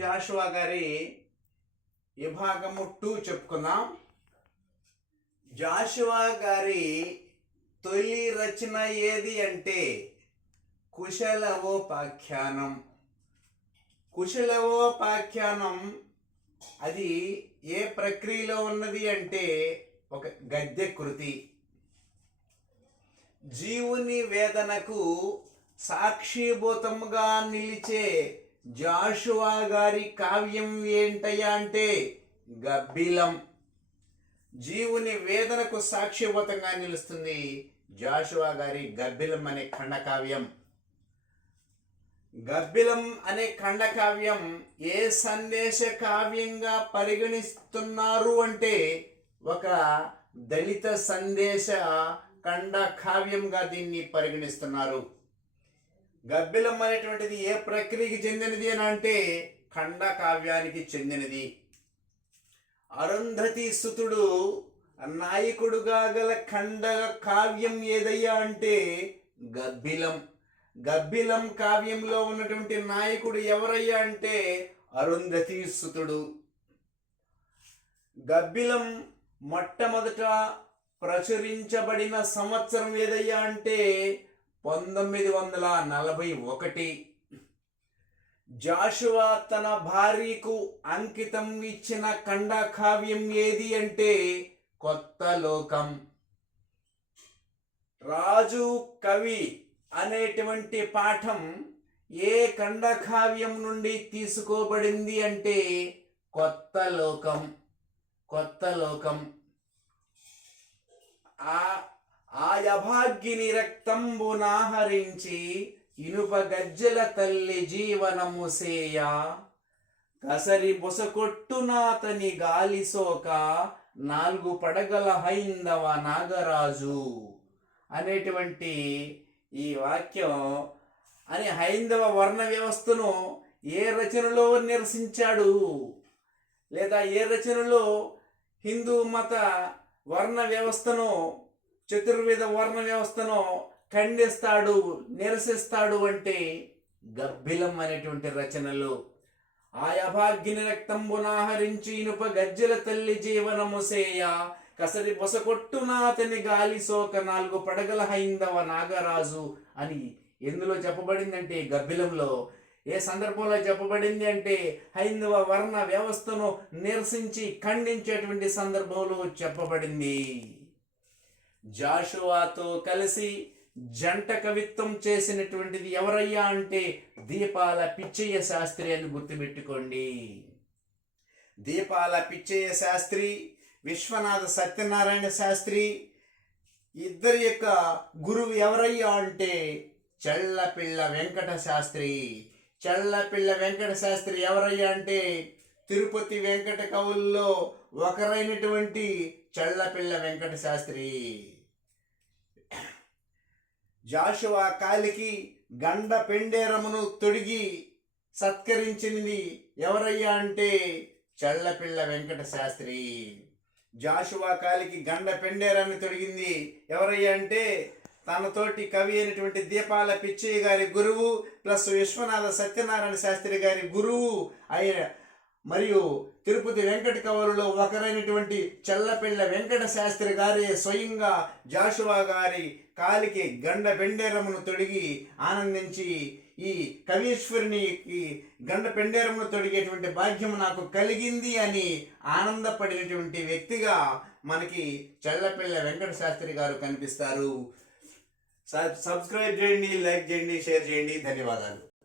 జాషువా గారి విభాగము 2 చెప్పుకుందాం. జాషువా గారి తొలి రచన ఏది అంటే కుశలవోపాఖ్యానం. కుశలవోపాఖ్యానం అది ఏ ప్రక్రియలో ఉన్నది అంటే ఒక గద్య కృతి. జీవుని వేదనకు సాక్షిభూతముగా నిలిచే జాషువా గారి కావ్యం ఏంటయ్యా అంటే గబ్బిలం. జీవుని వేదనకు సాక్షిభూతంగా నిలుస్తుంది జాషువా గారి గబ్బిలం అనే ఖండకావ్యం. గబ్బిలం అనే ఖండకావ్యం ఏ సందేశ కావ్యంగా పరిగణిస్తున్నారు అంటే ఒక దళిత సందేశ ఖండ కావ్యంగా దీన్ని పరిగణిస్తున్నారు. గబ్బిలం అనేటువంటిది ఏ ప్రక్రియకి చెందినది అని అంటే ఖండ కావ్యానికి చెందినది. అరుంధతి సుతుడు నాయకుడుగా గల ఖండ కావ్యం ఏదయ్యా అంటే గబ్బిలం. గబ్బిలం కావ్యంలో ఉన్నటువంటి నాయకుడు ఎవరయ్యా అంటే అరుంధతి సుతుడు. గబ్బిలం మొట్టమొదట ప్రచురించబడిన సంవత్సరం ఏదయ్యా అంటే 1941. జాషువా తన భార్యకు అంకితం ఇచ్చిన ఖండ కావ్యం ఏది అంటే కొత్త లోకం. రాజు కవి అనేటువంటి పాఠం ఏ ఖండ కావ్యం నుండి తీసుకోబడింది అంటే కొత్త లోకం. కొత్త లోకం. ఆ యభాగ్గిని రక్తంబు నాహరించి ఇనుప గజ్జల తల్లి జీవనము సేయ కసరి బొసకొట్టునాతని గాలి సోక 4 పడగల హైందవ నాగరాజు అనేటువంటి ఈ వాక్యం అని హైందవ వర్ణ వ్యవస్థను ఏ రచనలో నిరసించాడు లేదా ఏ రచనలో హిందూ మత వర్ణ వ్యవస్థను చతుర్వేద వర్ణ వ్యవస్థను ఖండిస్తాడు, నిరసిస్తాడు అంటే గబ్బిలం అనేటువంటి రచనలు. ఆయభాగ్ని రక్తంబునాహరించి ఇనుప గజ్జల తల్లి జీవనము సేయ కసరి బొసకొట్టునాతని గాలి సోక 4 పడగల హైందవ నాగరాజు అని ఎందులో చెప్పబడిందంటే గబ్బిలంలో. ఏ సందర్భంలో చెప్పబడింది అంటే హైందవ వర్ణ వ్యవస్థను నిరసించి ఖండించేటువంటి సందర్భంలో చెప్పబడింది. జాషువాతో కలిసి జంట కవిత్వం చేసినటువంటిది ఎవరయ్యా అంటే దీపాల పిచ్చయ్య శాస్త్రి అని గుర్తుపెట్టుకోండి. దీపాల పిచ్చయ్య శాస్త్రి, విశ్వనాథ సత్యనారాయణ శాస్త్రి ఇద్దరి యొక్క గురువు ఎవరయ్యా అంటే చల్లపిళ్ళ వెంకట శాస్త్రి. చల్లపిళ్ళ వెంకట శాస్త్రి ఎవరయ్యా అంటే తిరుపతి వెంకట కవుల్లో ఒకరైనటువంటి చల్లపిళ్ళ వెంకట శాస్త్రి. జాషువా కాలికి గండ పెండేరమును తొడిగి సత్కరించినది ఎవరయ్యా అంటే చల్లపిళ్ళ వెంకట శాస్త్రి. జాషువా కాలికి గండ పెండేరాన్ని తొడిగింది ఎవరయ్యా అంటే తనతోటి కవి అయినటువంటి దీపాల పిచ్చయ్య గారి గురువు ప్లస్ విశ్వనాథ సత్యనారాయణ శాస్త్రి గారి గురువు అయిన మరియు తిరుపతి వెంకట కవులలో ఒకరైనటువంటి చల్లపిళ్ళ వెంకట శాస్త్రి గారి స్వయంగా జాషువా గారి కాలికి గండ పెండేరమును తొడిగి ఆనందించి ఈ కవీశ్వరునికి గండ పెండేరమును తొడిగేటువంటి భాగ్యం నాకు కలిగింది అని ఆనందపడినటువంటి వ్యక్తిగా మనకి చల్లపిళ్ళ వెంకట శాస్త్రి గారు కనిపిస్తారు. సబ్స్క్రైబ్ చేయండి, లైక్ చేయండి, షేర్ చేయండి. ధన్యవాదాలు.